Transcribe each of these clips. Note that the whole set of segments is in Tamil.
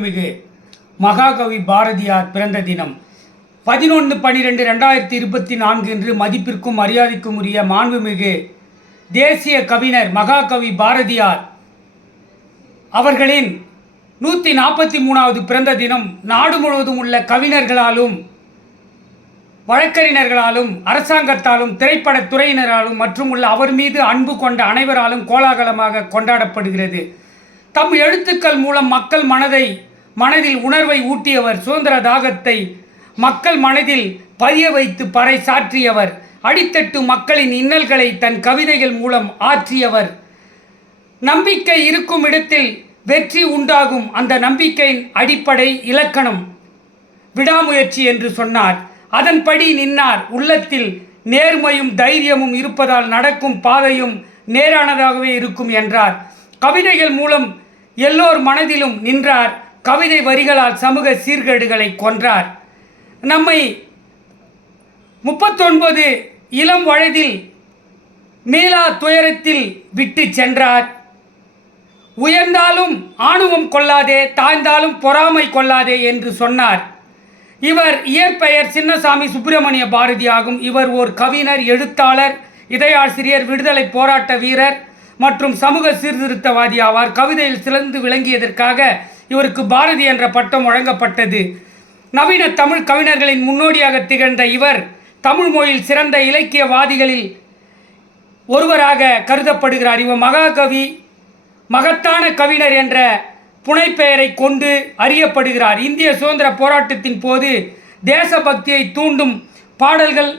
மிகு மகாகவி பாரதியார் பிறந்த தினம். பதினொன்று பன்னிரெண்டு ரெண்டாயிரத்தி இருபத்தி நான்கு என்று மதிப்பிற்கும் மரியாதைக்கும் உரிய மாண்புமிகு தேசிய கவிஞர் மகாகவி பாரதியார் அவர்களின் நூற்றி நாற்பத்தி மூணாவது பிறந்த தினம். நாடு முழுவதும் உள்ள கவிஞர்களாலும் வழக்கறிஞர்களாலும் அரசாங்கத்தாலும் திரைப்படத் துறையினராலும் மற்றும் உள்ள அவர் மீது அன்பு கொண்ட அனைவராலும் கோலாகலமாக கொண்டாடப்படுகிறது. தம் எழுத்துக்கள் மூலம் மக்கள் மனதை மனதில் உணர்வை ஊட்டியவர் சுதந்திர தாகத்தை மக்கள் மனதில் பதிய வைத்து பறை சாற்றியவர். அடித்தட்டு மக்களின் இன்னல்களை தன் கவிதைகள் மூலம் ஆற்றியவர். நம்பிக்கை இருக்கும் இடத்தில் வெற்றி உண்டாகும் அந்த நம்பிக்கையின் அடிப்படை இலக்கணம். விடாமுயற்சி என்று சொன்னார். அதன்படி நின்னார். உள்ளத்தில் நேர்மையும் தைரியமும் இருப்பதால் நடக்கும் பாதையும் நேரானதாகவே இருக்கும் என்றார். கவிதைகள் மூலம் எல்லோர் மனதிலும் நின்றார். கவிதை வரிகளால் சமூக சீர்கேடுகளை கொன்றார். நம்மை முப்பத்தொன்பது இளம் வயதில் மீளா துயரத்தில் விட்டு சென்றார். உயர்ந்தாலும் ஆணவம் கொள்ளாதே தாழ்ந்தாலும் பொறாமை கொள்ளாதே என்று சொன்னார். இவர் இயற்பெயர் சின்னசாமி சுப்பிரமணிய பாரதியாகும். இவர் ஓர் கவிஞர் எழுத்தாளர் இதையாசிரியர் விடுதலை போராட்ட வீரர் மற்றும் சமூக சீர்திருத்தவாதி ஆவார். கவிதையில் சிறந்து விளங்கியதற்காக இவருக்கு பாரதி என்ற பட்டம் வழங்கப்பட்டது. நவீன தமிழ் கவிஞர்களின் முன்னோடியாக திகழ்ந்த இவர் தமிழ் மொழியில் சிறந்த இலக்கியவாதிகளில் ஒருவராக கருதப்படுகிறார். இவர் மகாகவி மகத்தான கவிஞர் என்ற புனைப்பெயரை கொண்டு அறியப்படுகிறார். இந்திய சுதந்திர போராட்டத்தின் போது தேசபக்தியை தூண்டும் பாடல்கள்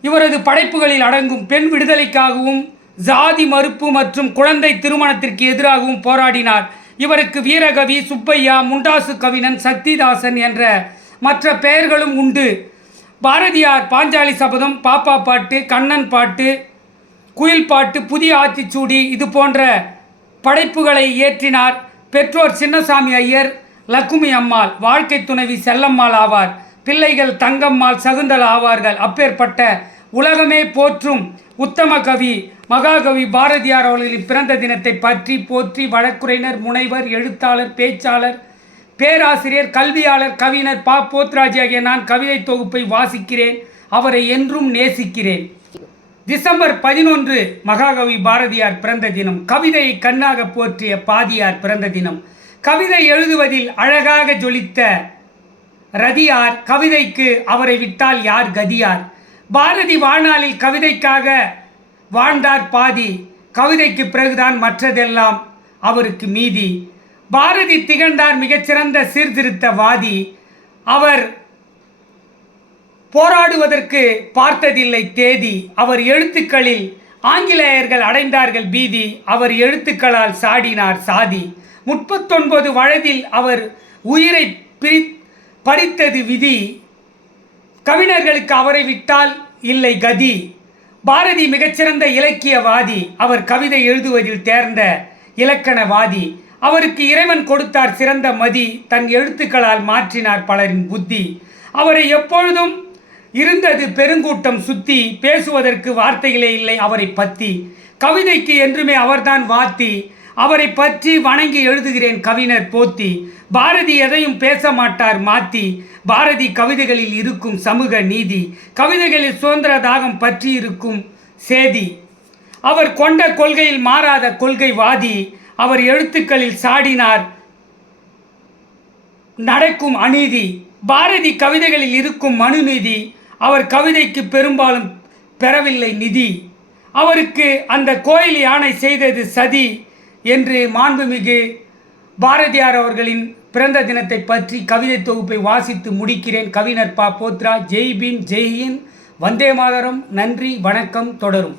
இவரது படைப்புகளில் அடங்கும். பெண் விடுதலைக்காகவும் ஜாதி மறுப்பு மற்றும் குழந்தை திருமணத்திற்கு எதிராகவும் போராடினார். இவருக்கு வீரகவி சுப்பையா முண்டாசு கவினன் சக்திதாசன் என்ற மற்ற பெயர்களும் உண்டு. பாரதியார் பாஞ்சாலி சபதம் பாப்பா பாட்டு கண்ணன் பாட்டு குயில் பாட்டு புதிய ஆத்திச்சூடி இது போன்ற படைப்புகளை இயற்றினார். பெற்றோர் சின்னசாமி ஐயர் லக்குமி அம்மாள் வாழ்க்கை துணைவி செல்லம்மாள் ஆவார். பிள்ளைகள் தங்கம்மாள் சகுந்தல் ஆவார்கள். அப்பேற்பட்ட உலகமே போற்றும் உத்தம கவி மகாகவி பாரதியார் அவர்களின் பிறந்த தினத்தை பற்றி போற்றி வழக்குரைஞர் முனைவர் எழுத்தாளர் பேச்சாளர் பேராசிரியர் கல்வியாளர் கவிஞர் பா. போத்ராஜ் ஆகிய நான் கவிதை தொகுப்பை வாசிக்கிறேன் அவரை என்றும் நேசிக்கிறேன். டிசம்பர் பதினொன்று மகாகவி பாரதியார் பிறந்த தினம். கவிதையை கண்ணாக போற்றிய பாதியார் பிறந்த தினம். கவிதை எழுதுவதில் அழகாக ஜொலித்த ரதியார் கவிதைக்கு அவரை விட்டால் யார் கதியார்? பாரதி வாழ்நாளில் கவிதைக்காக வாழ்ந்தார் பாதி கவிதைக்கு பிறகுதான் மற்றதெல்லாம் அவருக்கு மீதி. பாரதி திகழ்ந்தார் மிகச்சிறந்த சீர்திருத்தவாதி அவர் போராடுவதற்கு பார்த்ததில்லை தேதி. அவர் எழுத்துக்களில் ஆங்கிலேயர்கள் அடைந்தார்கள் பீதி. அவர் எழுத்துக்களால் சாடினார் சாதி. முப்பத்தொன்பது வயதில் அவர் உயிரை பிரி பறித்தது விதி. கவிஞர்களுக்கு அவரை விட்டால் இல்லை கதி. பாரதி மிகச்சிறந்த இலக்கியவாதி அவர் கவிதை எழுதுவதில் தேர்ந்த இலக்கணவாதி. அவருக்கு இறைவன் கொடுத்தார் சிறந்த மதி தன் எழுத்துக்களால் மாற்றினார் பலரின் புத்தி. அவரை எப்பொழுதும் இருந்தது பெருங்கூட்டம் சுத்தி பேசுவதற்கு வார்த்தைகளே இல்லை அவரை பற்றி கவிதைக்கு என்றுமே அவர்தான் வாத்தி. அவரை பற்றி வணங்கி எழுதுகிறேன் கவிஞர் போத்தி. பாரதி எதையும் பேச மாட்டார் மாத்தி. பாரதி கவிதைகளில் இருக்கும் சமூக நீதி. கவிதைகளில் சுதந்திர தாகம் பற்றி இருக்கும் சேதி. அவர் கொண்ட கொள்கையில் மாறாத கொள்கைவாதி அவர் எழுத்துக்களில் சாடினார் நடக்கும் அநீதி. பாரதி கவிதைகளில் இருக்கும் மனுநீதி. அவர் கவிதைக்கு பெரும்பாலும் பெறவில்லை நிதி. அவருக்கு அந்த கோயில் யானை செய்தது சதி. என்று மாண்புமிகு பாரதியார் அவர்களின் பிறந்த தினத்தை பற்றி கவிதை தொகுப்பை வாசித்து முடிக்கிறேன். கவிஞர் பா. போத்ரா ஜெய் பீம் ஜெய் ஹிந்த் வந்தே மாதரம். நன்றி வணக்கம் தொடரும்.